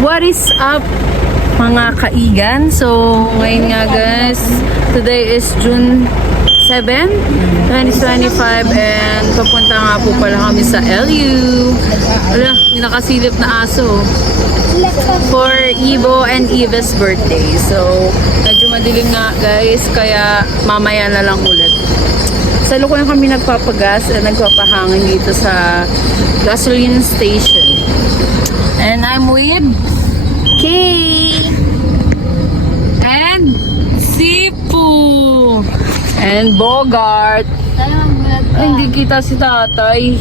What is up mga kaigan? So ngayon nga guys, today is June 7, 2025 and papunta nga po pala kami sa LU. Wala, yung nakasilip na aso for Ivo and Eva's birthday. So medyo madilim nga guys, kaya mamaya na lang ulit. Sa loob na kami nagpapagas at nagpapahangin dito sa gasoline station. And I'm with Kay and Sipu and Bogart. Ay, hindi kita si tatay.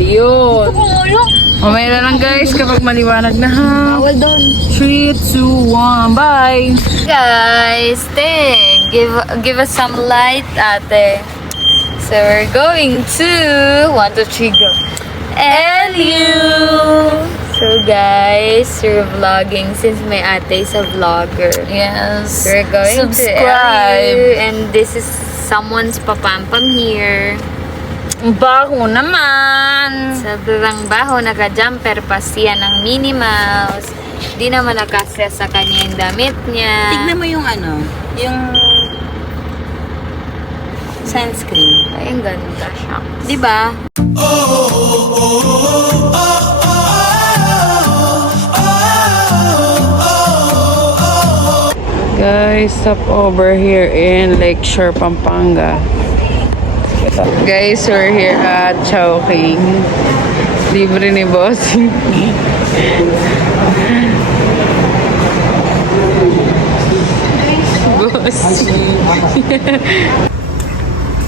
Ayun. Mamaya na lang guys kapag maliwanag na ha. 3, 2, 1, bye! Guys, give us some light, ate. So we're going to 1, 2, 3, go. LU. So guys, we're vlogging since my ate is a vlogger. Yes. We're going Subscribe. to LU and this is someone's papampam here. Baho naman. Sobrang baho, naka-jumper pa siya ng Minnie Mouse. Di naman nakasya sa kanya yung damit niya. Tignan mo yung ano, yung sunscreen. Ay, ang ganda siya. Di ba? Guys, stop over here in Lakeshore, Pampanga. Guys, we're here at Chowking. Libre ni Bossing.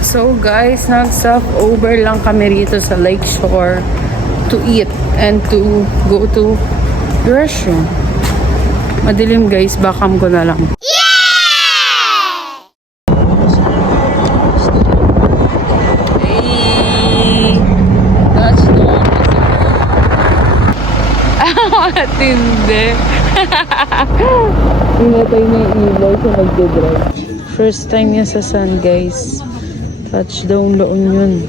So guys, nag-stop over lang kami rito sa Lakeshore to eat and to go to the restroom. Madilim guys, bakam ko na lang. Hey! That's not Tindi. Pinatay na yung ilaw sa nagdodrive. First time niya sa sun guys. Touchdown La Union.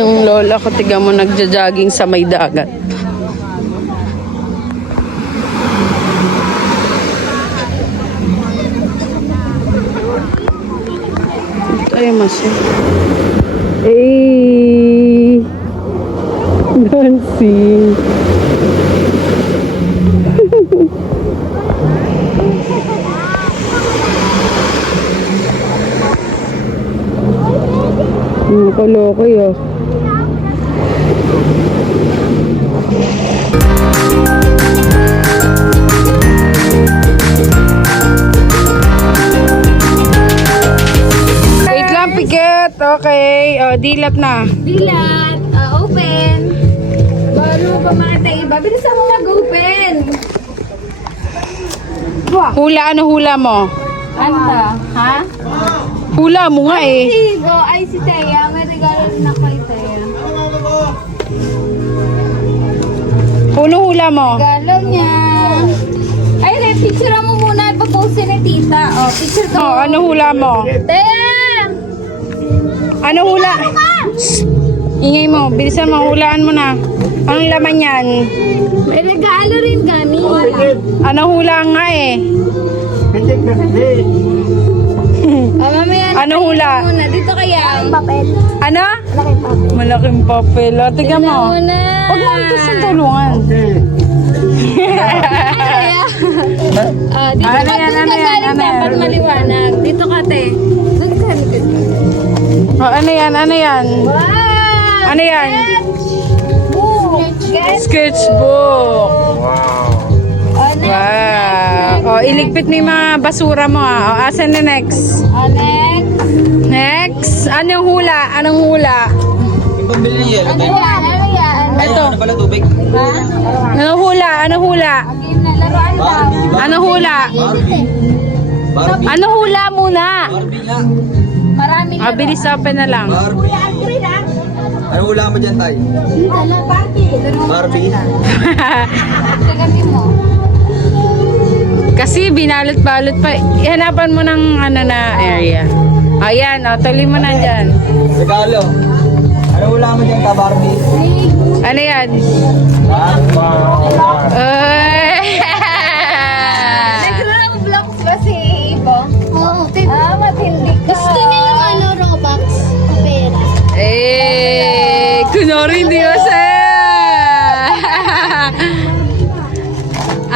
Yung lola ko, tiga mo nagja-jogging sa may dagat. Ito ay masya. Hey! Dancing! Nakaloko yun. Wait lang, Piket. Okay. O, dilap na. Dilat, open. Baru pa mga iba. Bilisan mo mag-open. Hula, ano hula mo? Ano ba? Ha? Hula mo nga eh. Go, ay si Teya. May regalo rin ako kay Teya. Puno hula mo? Regalo niya. Ay, picture mo muna. Ipapost ni tita. O, picture ka. O, ano hula mo? Teya! Ano hula? Shh! Ingay mo. Bilisan mo. Hulaan mo na. Anong laman yan? May regalo rin kami. Ano hula nga eh? Mamaya Ano hula? muna. Dito kaya. Papel. Ano? Malaking papel. O, tignan mo. Muna. Huwag mo ito sa tulungan. Dito Ano ka, yan, dun ano ka yan, galing ano dapat yan? maliwanag. Dito ka, te. Dun ka, likod. Oh, ano yan? Ano yan? Wow! Ano yan? Boom! Guys, Sketchbook. next. Wow. Oh, iligpit mo yung mga basura mo ah. Oh, asan na next? Next. Next. Anong hula? Anong hula? Yung pambili ng yelo, Ano babe. yan? Ano yan? Ito. Ano pala tubig? Ha? Anong hula? Anong hula? Game na, laruan daw. Barbie. Anong hula? Barbie. Barbie. Anong hula muna? Barbie nga. Marami Ah, bilis open na lang. Barbie. Ano hula mo dyan, Tay? Barbie. Tagatin mo. Kasi binalot-balot pa. Ihanapan mo ng ano na area. Ayan, oh, tuloy mo na dyan. Regalo. Ano hula mo dyan ka, Barbie? Ano yan? Barbie. Nag-Roblox ba si Ibo? Oo. Matindi ka. Gusto niya yung ano, Robux. Pera. Eh, kunwari hindi masaya.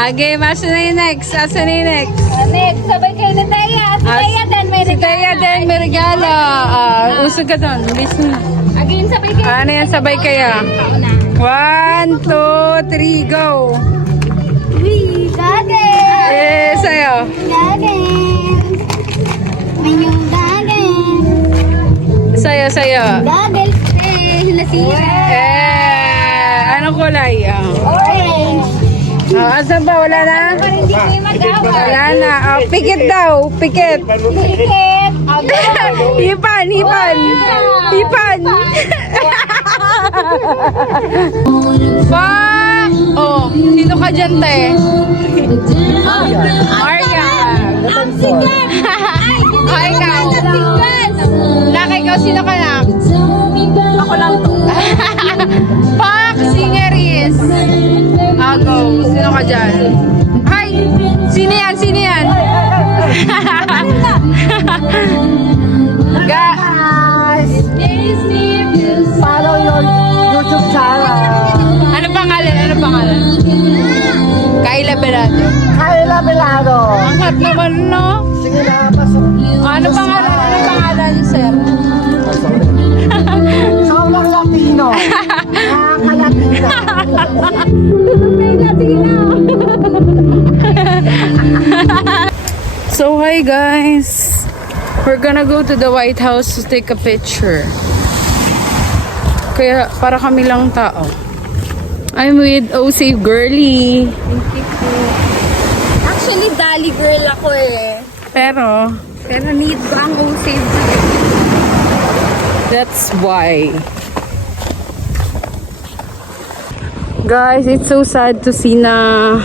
Okay, masa na yung next? Asa na yung next? Next, sabay kayo na Taya. Si Taya din may Si regalo. Taya din may regalo. Usog ka doon. Bilis na. Again, sabay kayo. Ano yan, sabay kaya? Una. 1, 2, 3, go! Uy, gagen. Eh, sa'yo. Gagen. May yung gagen. Sa'yo, sa'yo. Gagen. Nasira. Anong kulay? Orange. Asan ba? Wala na? Hindi kayo mag-awa. Wala na. Pikit daw. Pikit. Ticket. Hipan, hipan. Hipan. Fuck! Oh, sino ka dyan, te? Arya. Ang sikat. Ay, ikaw. Nak, ikaw, sino ka na? Ako lang to. Fuck! Singer is. Go. Sino ka dyan? Hi! Sino yan? Sino yan? Follow your YouTube channel. Ano pangalan? Ano pangalan? Kayla Berado. Kayla Belado. Ang hot naman, no? Sige na, pasok. Ano pangalan? Ano pangalan, sir? Sobrang Latino. Nakaka-Latino. So, hi guys. We're gonna go to the White House to take a picture. Kaya, para kami lang tao. I'm with Save Girly. Actually, Dali girl ako eh. Pero, Need ko ang O-Save. that's why. Guys, it's so sad to see na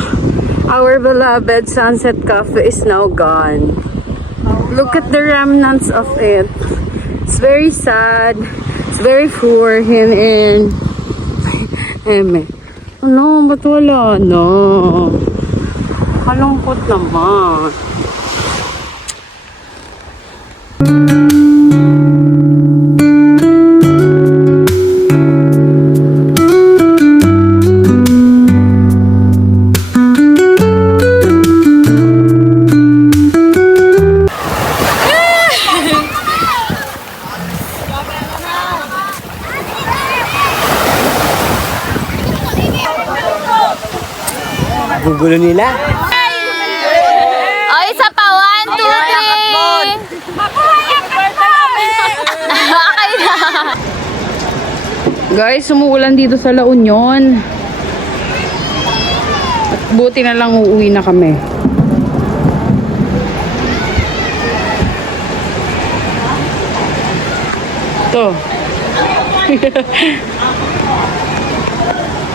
our beloved Sunset Cafe is now gone. Look at the remnants of it. It's very sad. It's very poor and ano, ba't wala na? Kalungkot naman. Gugulo nila. O, isa pa. 1, 2, 3. Okay na. Guys, umuulan dito sa La Union. At buti na lang uuwi na kami. Ito.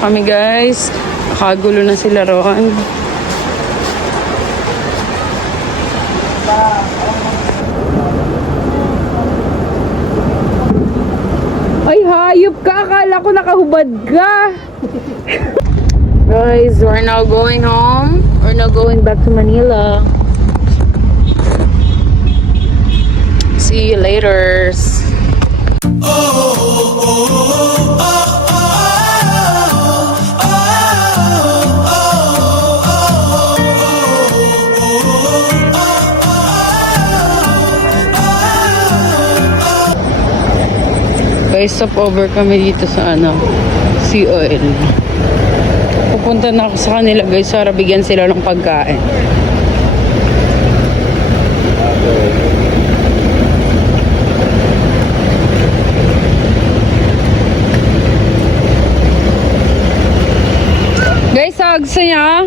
Kami guys. Nakagulo na sila roon. Ay, hayop ka! Akala ko nakahubad ka! Guys, we're now going home. We're now going back to Manila. See you later. guys, stop over kami dito sa Sea Oil. Pupunta na ako sa kanila guys para bigyan sila ng pagkain. Guys, gusto niya?